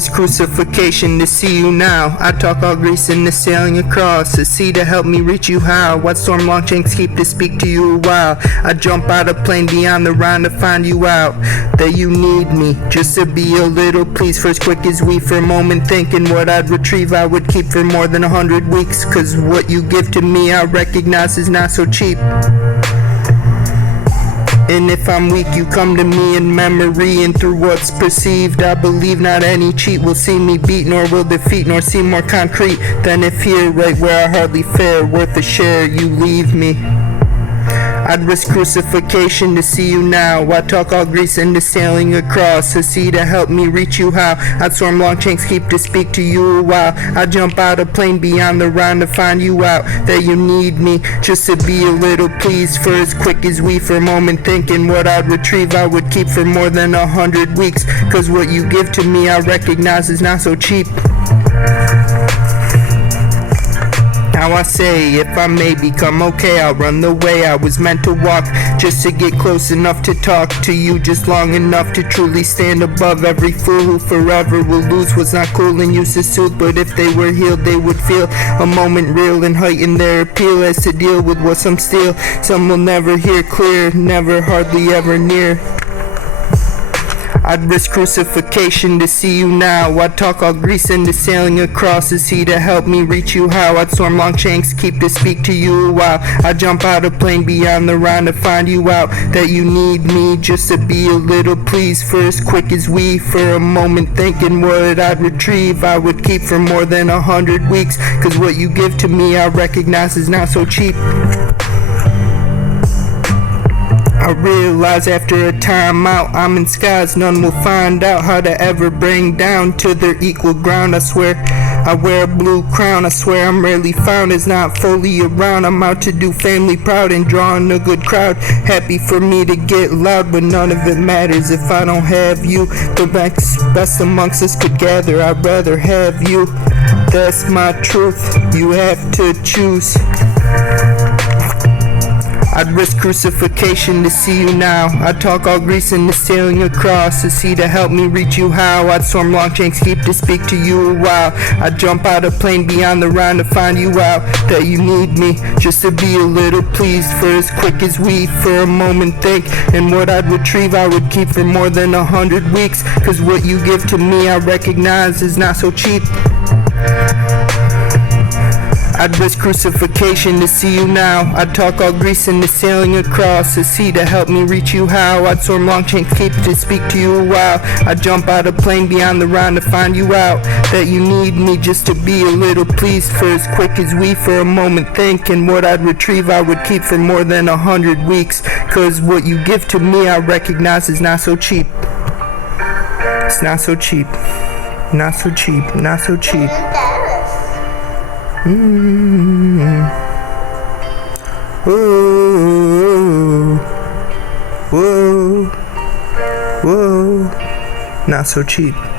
risk crucifixion to see you now. I talk all Greece into sailing across the sea to help me reach you how. What storm long chains keep to speak to you a while. I jump out a plane beyond the Rhine to find you out. That you need me, just to be a little please. First quick as we for a moment thinking what I'd retrieve I would keep for more than 100 weeks. Cause what you give to me I recognize is not so cheap. And if I'm weak, you come to me in memory, and through what's perceived, I believe not any cheat will see me beat, nor will defeat, nor seem more concrete than if here, right where I hardly fare, worth a share, you leave me. I'd risk crucifixion to see you now. I talk all Greece into sailing across the sea to help me reach you how. I'd storm long chains keep to speak to you a while. I'd jump out a plane beyond the Rhine to find you out. That you need me, just to be a little pleased. For as quick as we for a moment thinking what I'd retrieve I would keep for more than 100 weeks. Cause what you give to me I recognize is not so cheap. Now I say, if I may become okay, I'll run the way I was meant to walk, just to get close enough to talk to you, just long enough to truly stand above every fool who forever will lose what's not cool and used to soothe. But if they were healed, they would feel a moment real and heighten their appeal as to deal with what some steal. Some will never hear clear, never, hardly ever near. I'd risk crucifixion to see you now. I'd talk all Greece into sailing across the sea to help me reach you how. I'd storm long chains keep to speak to you a while. I'd jump out a plane beyond the Rhine to find you out. That you need me, just to be a little pleased. For as quick as we for a moment thinking what I'd retrieve I would keep for more than 100 weeks. Cause what you give to me I recognize is not so cheap. I realize after a time out I'm in skies none will find out how to ever bring down to their equal ground. I swear I wear a blue crown, I swear I'm rarely found, is not fully around. I'm out to do family proud and drawing a good crowd. Happy for me to get loud, but none of it matters if I don't have you. The best amongst us could gather, I'd rather have you. That's my truth, you have to choose. I'd risk crucifixion to see you now. I'd talk all Greece into sailing across the sea to help me reach you how. I'd storm long chains keep to speak to you a while. I'd jump out a plane beyond the Rhine to find you out. That you need me, just to be a little pleased. For as quick as we for a moment think, and what I'd retrieve I would keep for more than 100 weeks. Cause what you give to me I recognize is not so cheap. I'd risk crucifixion to see you now. I'd talk all Greece into sailing across the sea to help me reach you how. I'd storm long chains keep to speak to you a while. I'd jump out a plane beyond the Rhine to find you out. That you need me, just to be a little pleased. For as quick as we for a moment think, and what I'd retrieve I would keep for more than 100 weeks. Cause what you give to me I recognize is not so cheap. It's not so cheap. Not so cheap. Not so cheap. Whoa, whoa, whoa, not so cheap.